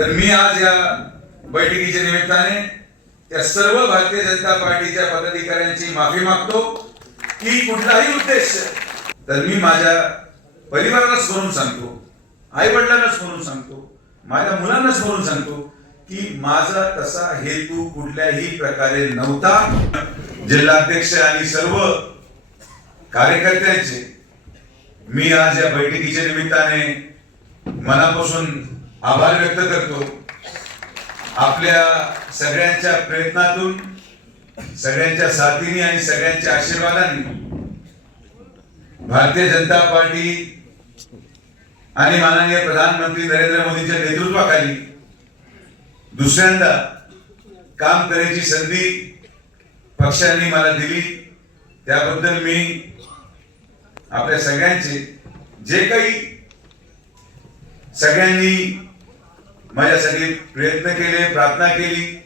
तर मी आज या बैठकीच्या निमित्ताने त्या सर्व भारतीय जनता पार्टीच्या पदाधिकाऱ्यांची माफी मागतो. की कुठलाही उद्देश तर मी माझ्या परिवाराला स्मरून सांगतो आई वडिलांना स्मरून सांगतो माझ्या मुलांना स्मरून सांगतो की माझा तसा हेतू कुठल्याही प्रकारे नव्हता. जिल्हाध्यक्ष आणि सर्व कार्यकर्त्यांचे मी आज या बैठकीच्या निमित्ताने मनापासून आभार व्यक्त करतो. आपल्या सगळ्यांच्या प्रयत्नातून सगळ्यांच्या साथीने आणि सगळ्यांच्या आशीर्वादाने भारतीय जनता पार्टी आणि माननीय प्रधानमंत्री नरेंद्र मोदींच्या नेतृत्वाखाली दुसऱ्यांदा काम करायची संधी पक्षांनी मला दिली. त्याबद्दल मी आपल्या सगळ्यांचे जे काही सगळ्यांनी माझ्यासाठी प्रयत्न केले प्रार्थना केली.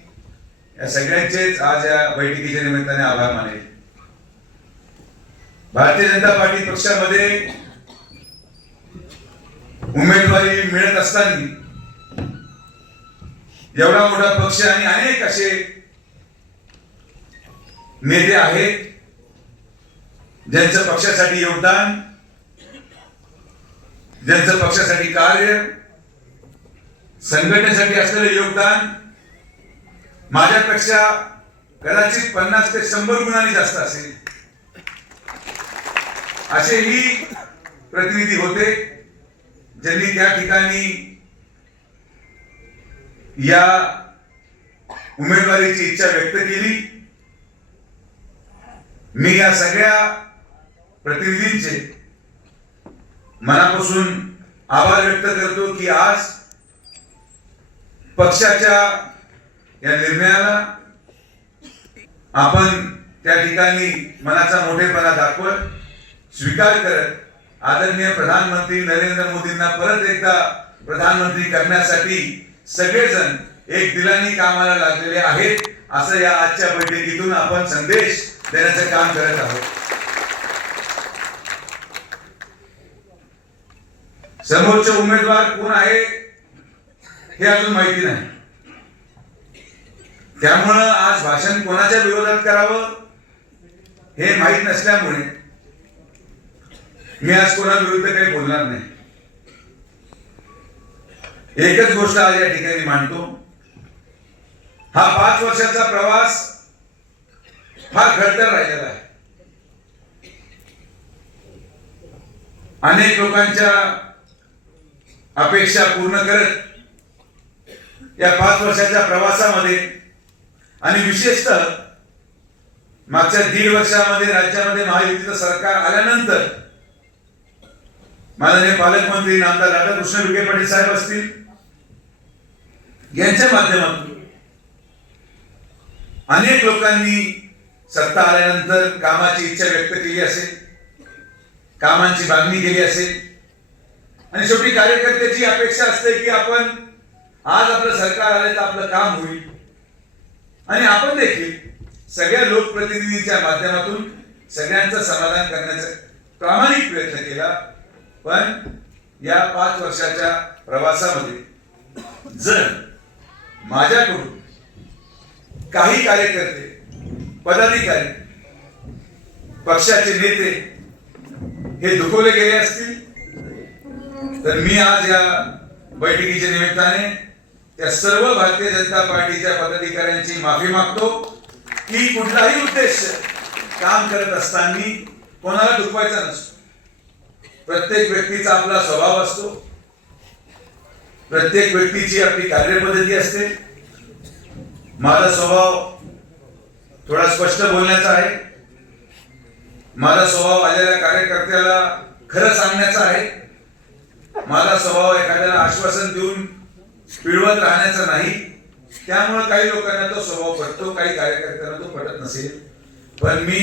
या सगळ्यांचेच आज या बैठकीच्या निमित्ताने आभार मानले भारतीय जनता पार्टी पक्षामध्ये उमेदवारी मिळत असताना एवढा मोठा पक्ष आणि अनेक असे नेते आहेत ज्यांचं पक्षासाठी योगदान ज्यांचं पक्षासाठी कार्य संघटनेसाठी असलेलं योगदान माझ्यापेक्षा कदाचित पन्नास ते शंभर गुणांनी जास्त असेल. असेही प्रतिनिधी होते ज्यांनी त्या ठिकाणी या उमेदवारीची इच्छा व्यक्त केली. मी या सगळ्या प्रतिनिधींचे मनापासून आभार व्यक्त करतो की आज पक्षाच्या या निर्णयाला आपण त्या ठिकाणी मनाचा मोठेपणा दाखवत स्वीकार करत आदरणीय प्रधानमंत्री नरेंद्र मोदींना परत एकदा प्रधानमंत्री करण्यासाठी सगळेजण एक दिलाने कामाला लागलेले आहेत असं या आजच्या बैठकीतून आपण संदेश देण्याचं काम करत आहोत. समोरचे उमेदवार कोण आहे? हे अजून माहिती नाही. त्यामुळं आज भाषण कोणाच्या विरोधात करावं हे माहीत नसल्यामुळे मी आज कोणाविरुद्ध काही बोलणार नाही. एकच गोष्ट आज या ठिकाणी मांडतो. हा पाच वर्षाचा प्रवास फार खडतर राहिलेला आहे. अनेक लोकांच्या अपेक्षा पूर्ण करत या पाच वर्षाच्या प्रवासामध्ये आणि विशेषतः मागच्या दीड वर्षामध्ये राज्यामध्ये महायुतीचं सरकार आल्यानंतर माननीय पालकमंत्री आमदार राधाकृष्ण विखे पाटील साहेब असतील यांच्या माध्यमातून अनेक लोकांनी सत्ता आल्यानंतर कामाची इच्छा व्यक्त केली असेल कामांची मागणी केली असेल. आणि शेवटी कार्यकर्त्याची अपेक्षा असते की आपण आज आपलं सरकार आले तर आपलं काम होईल. आणि आपण देखील सगळ्या लोकप्रतिनिधींच्या माध्यमातून सगळ्यांचं समाधान करण्याचा प्रामाणिक प्रयत्न केला. पण या पाच वर्षाच्या प्रवासामध्ये जर माझ्याकडून काही कार्यकर्ते पदाधिकारी पक्षाचे नेते हे दुखवले गेले असतील तर मी आज या बैठकीच्या निमित्ताने त्या सर्व भारतीय जनता पार्टीच्या पदाधिकाऱ्यांची माफी मागतो. की कुठलाही उद्देश काम करत असताना कोणाला दुखवायचा नसतो. प्रत्येक व्यक्तीचा आपला स्वभाव असतो. प्रत्येक व्यक्तीची आपली कार्यपद्धती असते. माझा स्वभाव थोडा स्पष्ट बोलण्याचा आहे. माझा स्वभाव आलेल्या कार्यकर्त्याला खरं सांगण्याचा आहे. माझा स्वभाव एखाद्याला आश्वासन देऊन पिळवत राहण्याचा नाही. त्यामुळे काही लोकांना तो स्वभाव पटतो काही कार्यकर्त्यांना तो पटत नसेल. पण मी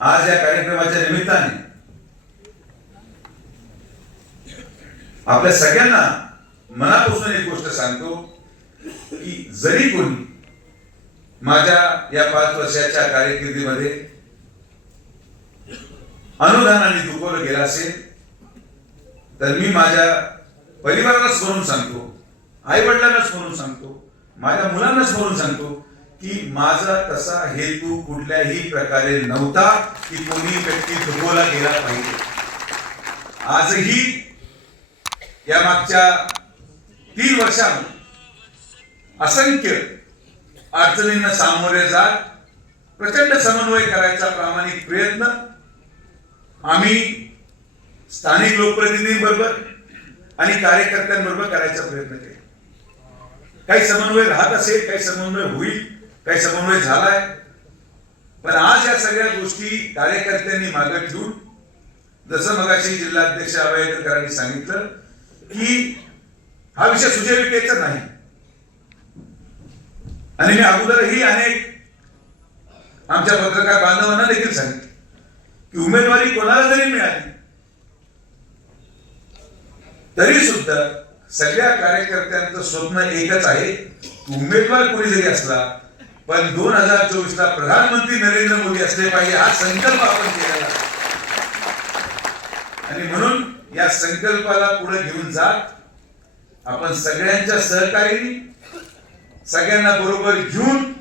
आज या कार्यक्रमाच्या निमित्ताने आपल्या सगळ्यांना मनापासून एक गोष्ट सांगतो की जरी कोणी माझ्या या पाच वर्षाच्या कारकिर्दीमध्ये अनुदानाने दुखवलं गेलं असेल तर मी माझ्या परिवाराला स्मरून सांगतो आई वडिलांना स्मरून सांगतो माझ्या मुलांना स्मरून सांगतो की माझा तसा हेतू कुठल्याही प्रकारे नव्हता की कोणी व्यक्ती दुबोला गेला पाहिजे. आजही या मागच्या तीन वर्षामध्ये असंख्य अडचणींना सामोरे जात प्रचंड समन्वय करायचा प्रामाणिक प्रयत्न आम्ही स्थानिक लोकप्रतिनिधींबरोबर आणि कार्यकर्त्यांबरोबर करायचा प्रयत्न केला. काही समन्वय राहत असेल काही समन्वय होईल काही समन्वय झालाय. पण आज या सगळ्या गोष्टी कार्यकर्त्यांनी मागे ठेवून जसं मगाशी जिल्हाध्यक्ष अभयकरांनी सांगितलं की हा विषय सुजयविकेचा नाही. आणि मी अगोदरही अनेक आमच्या पत्रकार बांधवांना देखील सांगितलं की उमेदवारी कोणाला जरी मिळाली तरी सुद्धा सगळ्या कार्यकर्त्यांचं स्वप्न एकच आहे उमेदवार कोणी जरी असला पण दोन हजार चोवीस ला प्रधानमंत्री नरेंद्र मोदी असले पाहिजे हा संकल्प आपण केलेला आणि म्हणून या संकल्पाला पुढे घेऊन जात आपण सगळ्यांच्या सहकार्याने सगळ्यांना बरोबर घेऊन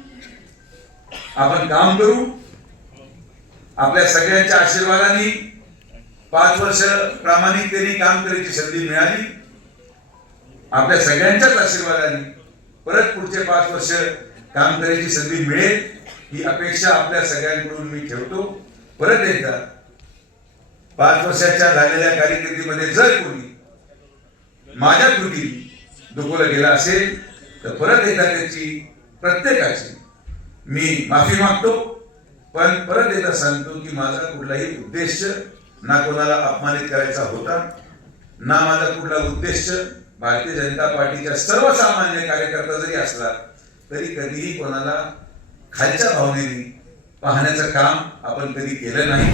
आपण काम करू. आपल्या सगळ्यांच्या आशीर्वादाने पाच वर्ष प्रामाणिकतेने काम करायची संधी मिळाली. आपल्या सगळ्यांच्याच आशीर्वादाने परत पुढचे पाच वर्ष काम करायची संधी मिळेल ही अपेक्षा आपल्या सगळ्यांकडून मी ठेवतो. परत एकदा पाच वर्षाच्या झालेल्या कारकिर्दीमध्ये जर कोणी माझ्या कृती दुखवलं गेला असेल तर परत एकदा त्याची प्रत्येकाची मी माफी मागतो. पण परत एकदा सांगतो की माझा कुठलाही उद्देश ना कोणाला अपमानित करायचा होता ना माझा कुठला उद्देश भारतीय जनता पार्टीच्या सर्वसामान्य कार्यकर्ता जरी असला तरी कधीही कोणाला खालच्या भावनेने पाहण्याचं काम आपण कधी केलं नाही.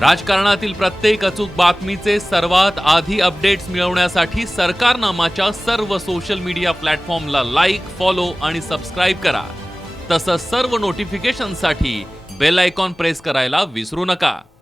राजकारणातील प्रत्येक अचूक बातमीचे सर्वात आधी अपडेट्स मिळवण्यासाठी सरकारनामाच्या सर्व सोशल मीडिया प्लॅटफॉर्मला लाईक फॉलो आणि सबस्क्राईब करा. तसंच सर्व नोटिफिकेशनसाठी बेल आयकॉन प्रेस करायला विसरू नका.